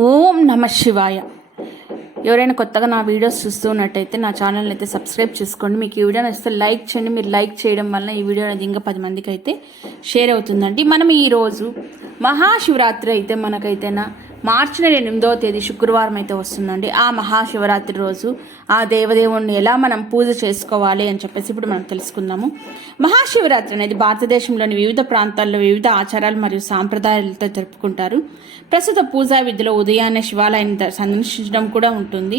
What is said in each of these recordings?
ఓం నమ శివాయ. ఎవరైనా కొత్తగా నా వీడియోస్ చూస్తున్నట్టయితే నా ఛానల్ని అయితే సబ్స్క్రైబ్ చేసుకోండి. మీకు ఈ వీడియో నచ్చితే లైక్ చేయండి. మీరు లైక్ చేయడం వల్ల ఈ వీడియో అనేది ఇంకా 10 మందికి అయితే షేర్ అవుతుందండి. మనం ఈరోజు మహాశివరాత్రి అయితే మనకైతేనా మార్చి 8వ తేదీ శుక్రవారం అయితే వస్తుందండి. ఆ మహాశివరాత్రి రోజు ఆ దేవదేవుణ్ణి ఎలా మనం పూజ చేసుకోవాలి అని చెప్పేసి ఇప్పుడు మనం తెలుసుకుందాము. మహాశివరాత్రి అనేది భారతదేశంలోని వివిధ ప్రాంతాల్లో వివిధ ఆచారాలు మరియు సాంప్రదాయాలతో జరుపుకుంటారు. ప్రస్తుత పూజా విధిలో ఉదయాన్నే శివాలయాన్ని సందర్శించడం కూడా ఉంటుంది.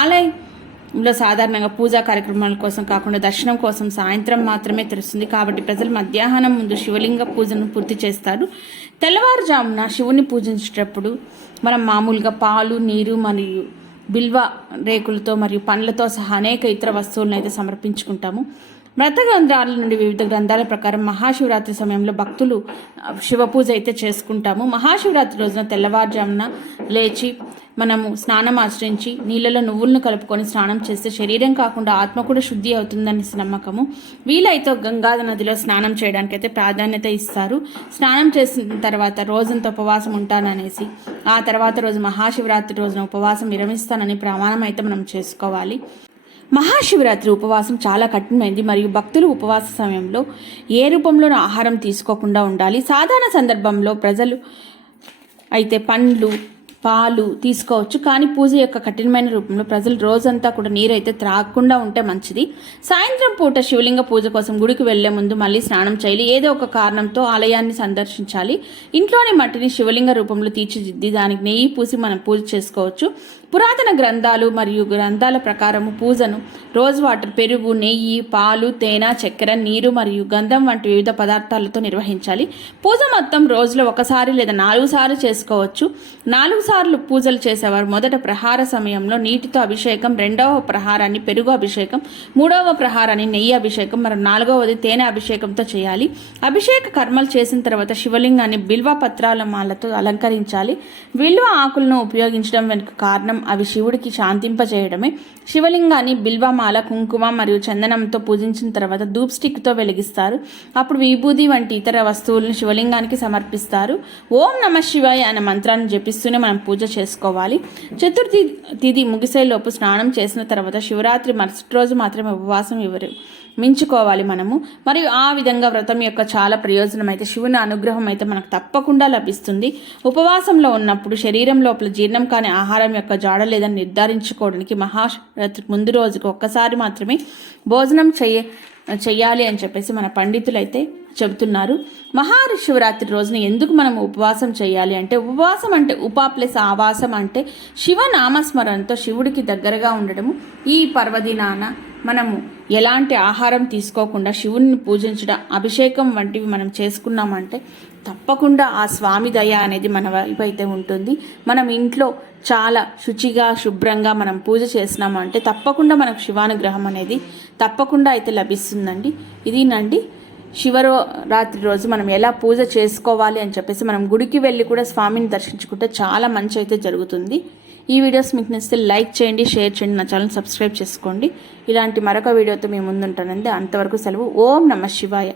ఆలయంలో సాధారణంగా పూజా కార్యక్రమాల కోసం కాకుండా దర్శనం కోసం సాయంత్రం మాత్రమే తెరుస్తుంది. కాబట్టి ప్రజలు మధ్యాహ్నం ముందు శివలింగ పూజను పూర్తి చేస్తారు. తెల్లవారుజామున శివుని పూజించేటప్పుడు మనం మామూలుగా పాలు, నీరు మరియు బిల్వ రేకులతో మరియు పండ్లతో సహా అనేక ఇతర వస్తువులను అయితే సమర్పించుకుంటాము. వ్రత గ్రంథాల నుండి వివిధ గ్రంథాల ప్రకారం మహాశివరాత్రి సమయంలో భక్తులు శివపూజ అయితే చేసుకుంటాము. మహాశివరాత్రి రోజున తెల్లవారుజామున లేచి మనము స్నానం ఆచరించి నీళ్ళలో నువ్వులను కలుపుకొని స్నానం చేస్తే శరీరం కాకుండా ఆత్మ కూడా శుద్ధి అవుతుందని నమ్మకము. వీలైతే గంగా నదిలో స్నానం చేయడానికి అయితే ప్రాధాన్యత ఇస్తారు. స్నానం చేసిన తర్వాత రోజంతా ఉపవాసం ఉంటాననేసి ఆ తర్వాత రోజు మహాశివరాత్రి రోజున ఉపవాసం విరమిస్తానని ప్రమాణం అయితే మనం చేసుకోవాలి. మహాశివరాత్రి ఉపవాసం చాలా కఠినమైంది మరియు భక్తులు ఉపవాస సమయంలో ఏ రూపంలోనూ ఆహారం తీసుకోకుండా ఉండాలి. సాధారణ సందర్భంలో ప్రజలు అయితే పండ్లు, పాలు తీసుకోవచ్చు, కానీ పూజ యొక్క కఠినమైన రూపంలో ప్రజలు రోజంతా కూడా నీరైతే త్రాగకుండా ఉంటే మంచిది. సాయంత్రం పూట శివలింగ పూజ కోసం గుడికి వెళ్లే ముందు మళ్ళీ స్నానం చేయాలి. ఏదో ఒక కారణంతో ఆలయాన్ని సందర్శించాలి. ఇంట్లోని మట్టిని శివలింగ రూపంలో తీర్చిదిద్ది దానికి నెయ్యి పూసి మనం పూజ చేసుకోవచ్చు. పురాతన గ్రంథాలు మరియు గ్రంథాల ప్రకారము పూజను రోజ్ వాటర్, పెరుగు, నెయ్యి, పాలు, తేనె, చక్కెర, నీరు మరియు గంధం వంటి వివిధ పదార్థాలతో నిర్వహించాలి. పూజ మొత్తం రోజులో ఒకసారి లేదా 4 సార్లు చేసుకోవచ్చు. 4 సార్లు పూజలు చేసేవారు మొదట ప్రహార సమయంలో నీటితో అభిషేకం, 2వ ప్రహారాన్ని పెరుగు అభిషేకం, 3వ ప్రహారాన్ని నెయ్యి అభిషేకం మరియు 4వది తేనె అభిషేకంతో చేయాలి. అభిషేక కర్మలు చేసిన తర్వాత శివలింగాన్ని బిల్వ పత్రాల మాలతో అలంకరించాలి. బిల్వ ఆకులను ఉపయోగించడం వెనుక కారణం అవి శివుడికి శాంతింపజేయడమే. శివలింగాన్ని బిల్వమాల, కుంకుమ మరియు చందనంతో పూజించిన తర్వాత ధూప్ స్టిక్తో వెలిగిస్తారు. అప్పుడు విభూది వంటి ఇతర వస్తువులను శివలింగానికి సమర్పిస్తారు. ఓం నమ శివాయ అనే మంత్రాన్ని జపిస్తూనే మనం పూజ చేసుకోవాలి. చతుర్థి తిథి ముగిసేలోపు స్నానం చేసిన తర్వాత శివరాత్రి మరుసటి రోజు మాత్రమే ఉపవాసం మించుకోవాలి మనము. మరియు ఆ విధంగా వ్రతం యొక్క చాలా ప్రయోజనం అయితే శివుని అనుగ్రహం అయితే మనకు తప్పకుండా లభిస్తుంది. ఉపవాసంలో ఉన్నప్పుడు శరీరం లోపల జీర్ణం కాని ఆహారం యొక్క జాడ లేదని నిర్ధారించుకోవడానికి మహాశివరాత్రికి ముందు రోజుకు ఒక్కసారి మాత్రమే భోజనం చెయ్యాలి అని చెప్పేసి మన పండితులు అయితే చెబుతున్నారు. మహాశివరాత్రి రోజున ఎందుకు మనం ఉపవాసం చేయాలి అంటే, ఉపవాసం అంటే ఉపా ప్లస్ ఆవాసం అంటే శివనామస్మరణతో శివుడికి దగ్గరగా ఉండడము. ఈ పర్వదినాన మనము ఎలాంటి ఆహారం తీసుకోకుండా శివుని పూజించడం, అభిషేకం వంటివి మనం చేసుకున్నామంటే తప్పకుండా ఆ స్వామి దయ అనేది మన వైపు అయితే ఉంటుంది. మనం ఇంట్లో చాలా శుచిగా శుభ్రంగా మనం పూజ చేసినామంటే తప్పకుండా మనకు శివానుగ్రహం అనేది తప్పకుండా అయితే లభిస్తుందండి. ఇదేనండి శివరాత్రి రోజు మనం ఎలా పూజ చేసుకోవాలి అని చెప్పేసి మనం గుడికి వెళ్ళి కూడా స్వామిని దర్శించుకుంటే చాలా మంచి అయితే జరుగుతుంది. ఈ వీడియోస్ మీకు నచ్చితే లైక్ చేయండి, షేర్ చేయండి, నా ఛానల్ సబ్స్క్రైబ్ చేసుకోండి. ఇలాంటి మరొక వీడియోతో మేము ముందుంటానండి. అంతవరకు సెలవు. ఓం నమ శివాయ.